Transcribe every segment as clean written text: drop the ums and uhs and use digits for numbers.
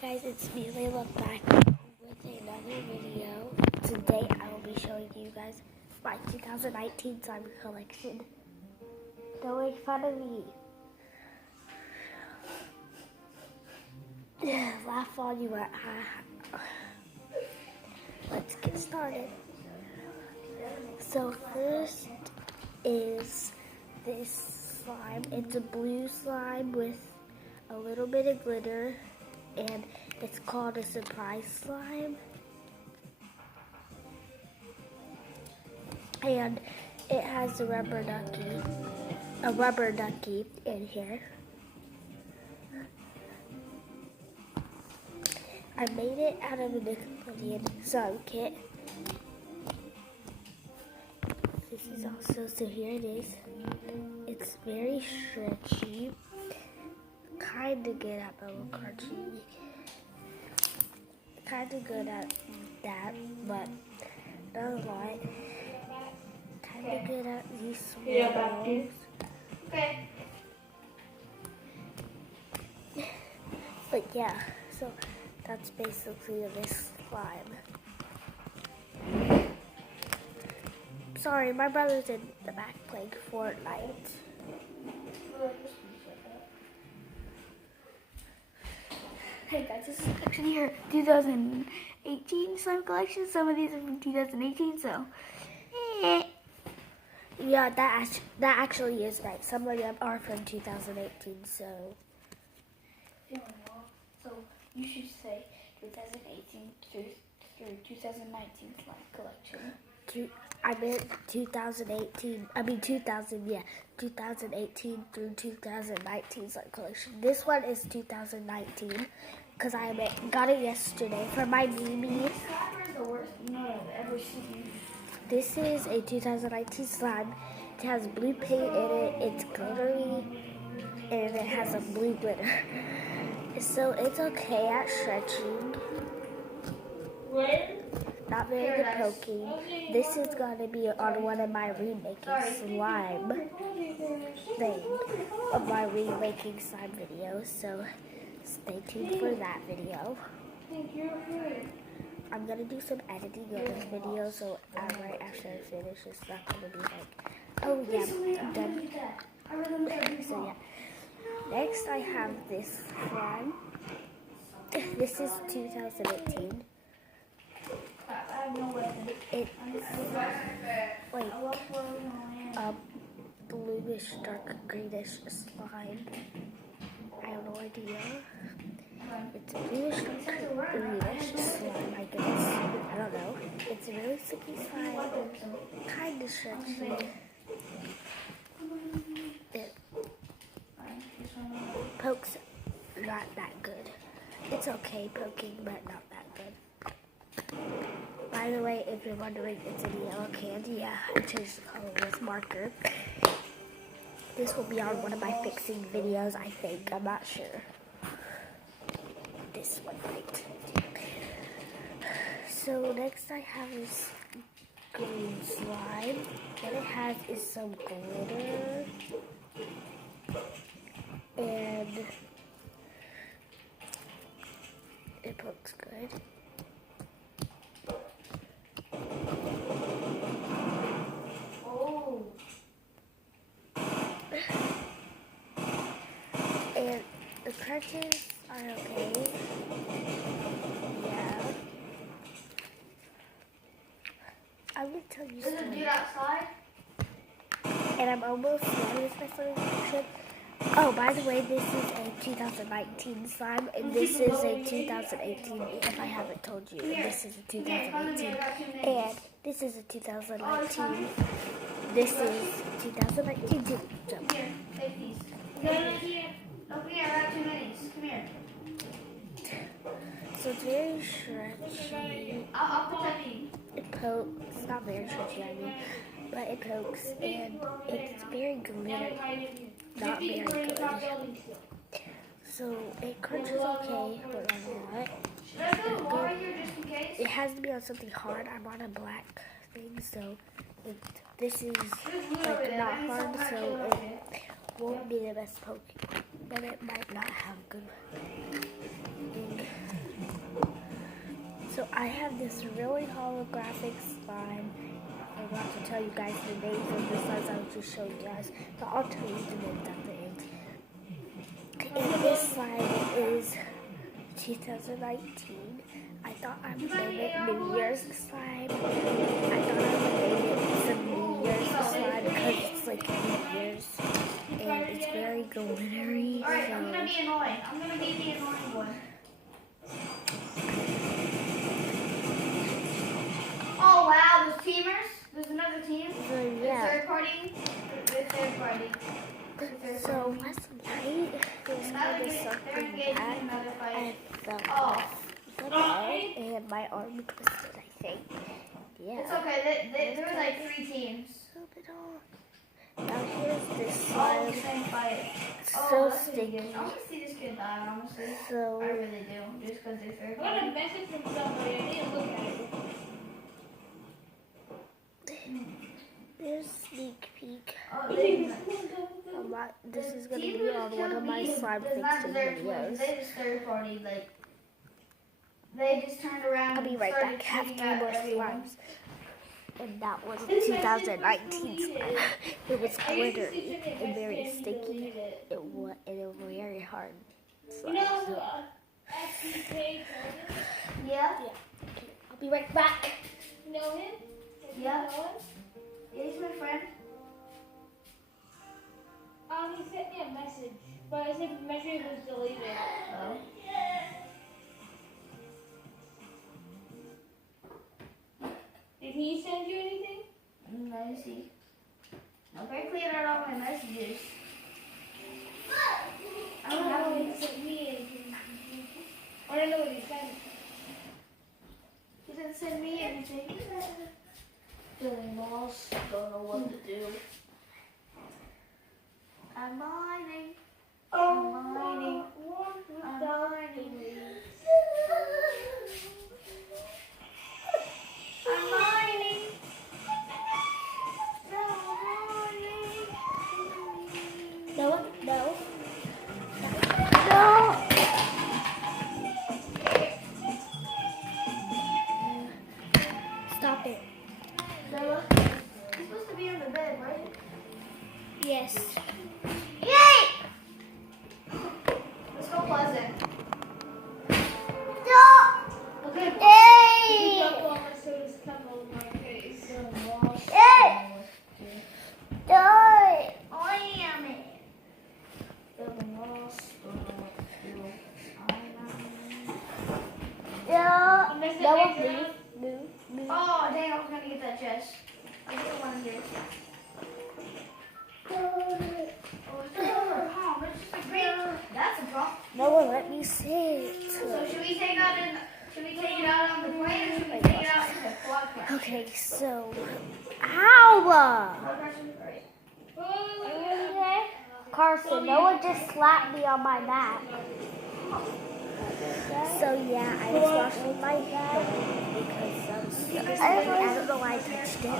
guys, it's me, Layla, back with another video. Today I will be showing you guys my 2019 slime collection. Don't make fun of me. Laugh all you want. Let's get started. So first is this slime. It's a blue slime with a little bit of glitter, and it's called a surprise slime. And it has a rubber ducky in here. I made it out of a Nickelodeon slime kit. This is also, so here it is. It's very stretchy. Kinda good at bubble crunchy. Kinda good at that, but not a lot. Kinda good at these small balls. Okay. But yeah, so that's basically this slime. Sorry, my brother's in the back playing Fortnite. Hey guys, this is actually your 2018 slime collection. Some of these are from 2018, so. Yeah, that actually is right. Some of them are from 2018, so. So you should say 2018 through 2019 slime collection. I meant 2018. I mean 2018 through 2019 slime collection. This one is 2019 because I got it yesterday for my Mimi. The worst no I've ever seen. This is a 2019 slime. It has blue paint in it. It's glittery, and it has a blue glitter. So it's okay at stretching. Not very good poking. This is going to be on one of my remaking slime videos. So stay tuned for that video. I'm going to do some editing on this video, so right after I finish, it's not going to be like, oh yeah, I'm done. So yeah. Next I have this slime. This is 2018. It's like a bluish, dark greenish slime. I have no idea. It's a bluish, dark greenish slime, I guess. I don't know. It's a really sticky slime, kind of stretchy. It pokes not that good. It's okay poking, but not that good. By the way, if you're wondering, it's a yellow candy. Yeah, I changed the color with marker. This will be on one of my fixing videos, I think. I'm not sure. This one right. So next I have this green slime. What it has is some glitter. And it looks good. And the crunches are okay. Yeah. I'm gonna tell you something. And I'm almost done with my slime collection. Oh, by the way, this is a 2019 slime, and this is a 2018, if I haven't told you. And this is a 2018, and this is a 2019. This is 2019 too. So. Here, take these. Okay, I got 2 minis. Come here. So it's very stretchy. I'll protect you. It pokes. It's not very stretchy, I mean, but it pokes, and it's very glittery. Not very good. So it crunches okay, but not a lot. It has to be on something hard. I'm on a black thing, so this is like not hard, so it won't be the best poking, but it might not have good. So I have this really holographic slime. I want to tell you guys the names of the slimes I was just showing you guys. So I'll tell you the names at the end. And this slime is 2019. I thought I would name it New Year's slime. I thought I would name it some New Year's slime because it's like New Year's. And it's very glittery. Alright, I'm gonna be annoying. I'm gonna be the annoying one. Oh wow, there's teamers. There's another team. So yeah. Third party. Third party. So last night there was kind of something bad. I fell off the bed and my arm twisted, I think. Yeah. It's okay. There were like 3 teams. Now here's this Oh, slime. same fight. So that's really sticky. good. I want to see this kid die, honestly. I So really do. Just because they're third I got a party. message from somebody. I need to look at it. there's sneak peek. Oh, This is gonna be on one of my slime fixing videos. They just third party, like they just turned around. I'll be right and back. Have started 3 more shooting at everyone. slimes. And that was 2019 slime. It was glittery and very sticky. It was very hard. You slime. know, So, SDK Yeah. okay, I'll be right back. You know him? Yeah. Yeah, he's my friend. He sent me a message, but his message was deleted. Oh. Did he send you anything? Let me see. Okay, cleared out all my messages. I don't know what he sent me anything. I don't know what he sent. He didn't send me anything. Feeling lost, don't know what to do. I'm mining. I'm mining. I'm mining. I'm mining. No, no. Stop it. Stella, you're supposed to be on the bed, right? Yes. Yay! Let's go Pleasant. Okay. He dropped all my soda's cup all over my face. I am it. Feeling lost, don't know what to do. I messed No up one my move. Oh, dang, I was gonna get that chest. I get one here. Oh, it's over. Oh, it's just a great. That's a problem. No one let me sit. So should we take that in? Should we take it out on the plane or should we take it out in the quad crash? Okay, so. Ow! Quad crash is great. Carson, no one just slapped me on my back. So yeah, I was washing my back because I don't know why I touched it.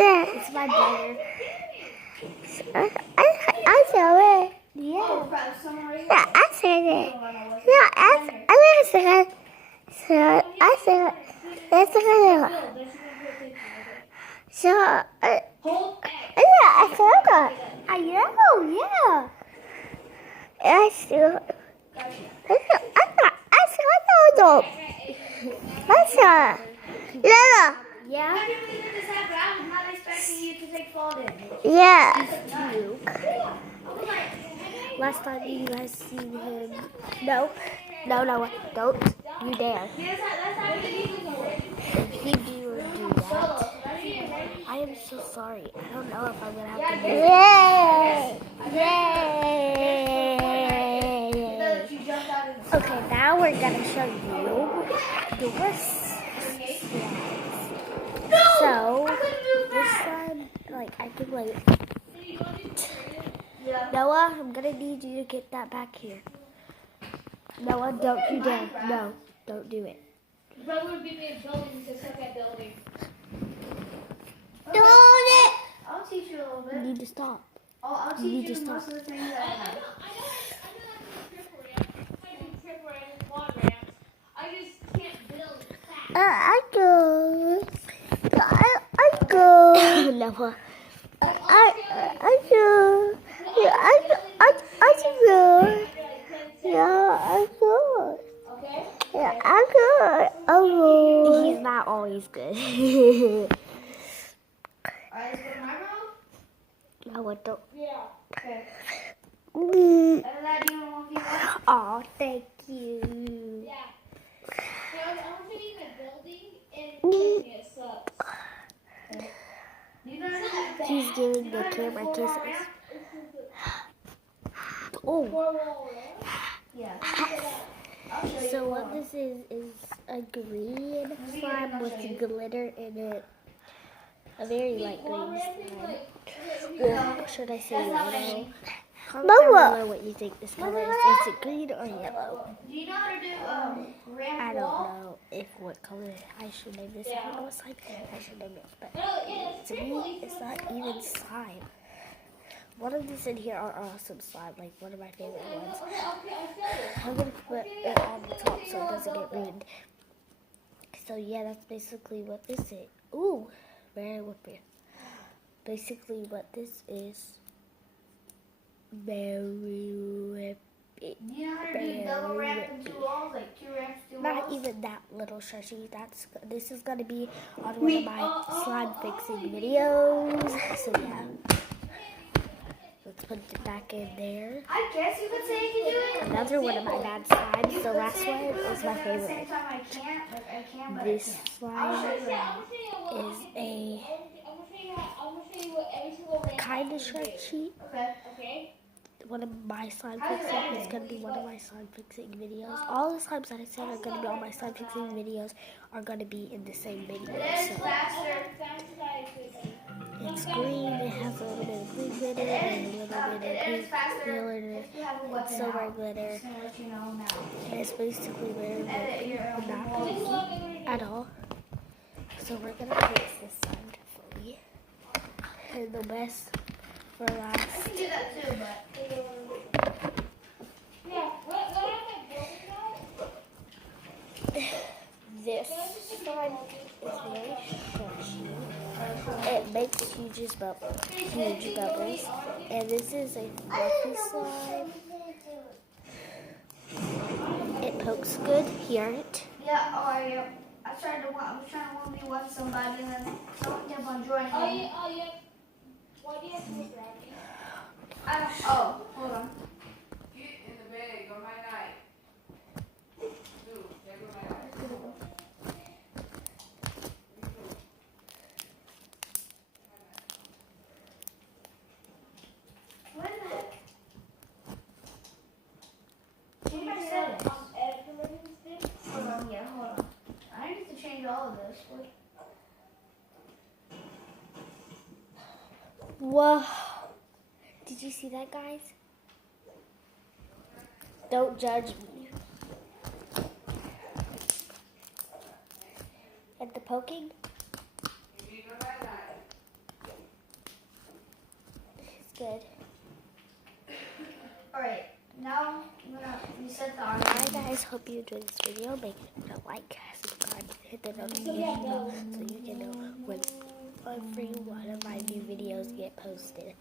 It's my brother. I saw it. Yeah. Oh, crap, someone right Yeah, I said it. No, I said it. So I said it. That's a good. So Hold X. yeah, I saw that. I know, yeah. I saw. I saw. Yeah. Yeah. I can't believe this happened. I was not expecting you to take fall damage. Yeah. You. Last time you guys seen him. No. Don't you dare. Yes, that's how you need to do it. If he do that, I am so sorry. I don't know if I'm gonna have to do it. Yay! Yay! You jumped out of the Okay, now we're gonna show you the rest. So this time, like I can wait. Yeah. Noah, I'm gonna need you to get that back here. Noah, don't you dare. No, don't do it. Brother would give me a building to suck at building. I'll teach you a little You bit. need to stop. I'll You need teach to you most stop. of the things that I know. yellow. I do. Yeah, I do. Yeah, I do. Okay? Yeah, I do. Oh, He's not always good. Alright, let's go to my round? No, I don't. Yeah. Okay. mm. Other than that, do you want to 1v1? Oh, thank you. Yeah. So I'm sitting in a building and it sucks. You know what He's giving the camera kisses. Oh, Yeah. so what this is a green slime with glitter in it. A very light green slime. Or should I say yellow? Comment down below what you think this color is. Is it green or yellow? Do you know how to do ramp I don't wall? know what color I should name this. I don't know what slime I should name it. But It's to me, it's not even slime. One of these in here are awesome slime, like one of my favorite ones. I'm gonna put it on the top so it doesn't get ruined. So yeah, that's basically what this is. Ooh, very whippy. Basically what this is. Very whippy. Do you know how to do double ramp and 2 walls? Like 2 ramps, 2 walls? Not even that little Shashi. This is gonna be on one of my slime fixing videos. So yeah. Let's put it back in there. I guess you could say you can do it. Another one of my bad slimes. The last one is my At the same favorite. time, I can't. Like I can, but This I slime can't. is a kind of stretchy. Okay. One of my slime fixing is gonna be one of my slime fixing videos. All the slimes that I said are gonna be on my slime fixing videos are gonna be in the same video. It's So faster. it's green. It has a little bit of green glitter and a little bit of pink glitter. It's silver glitter. Just gonna let you know now. And it's basically very whippy, but not pinky at all. So we're gonna fix this slime fully. And the best for I last. can do that too, but. This slime is very stretchy. It makes huge bubbles. And this is a fluffy slime. It pokes good. Hear it. Yeah, alright, yeah. I was trying to 1v1 somebody and then someone kept on joining. Why do you have to look around? Oh, hold on. Get in the bag on my night. Dude, take my night. What the heck? Change my settings. Hold on, yeah, hold on. I need to change all of this. Whoa. Did you see that, guys? Don't judge me. And the poking? It's good. Alright, now I'm gonna reset the audio. Alright guys, hope you enjoyed this video. Make sure to like, subscribe, hit the notification bell so you can know when every one of my new videos get posted.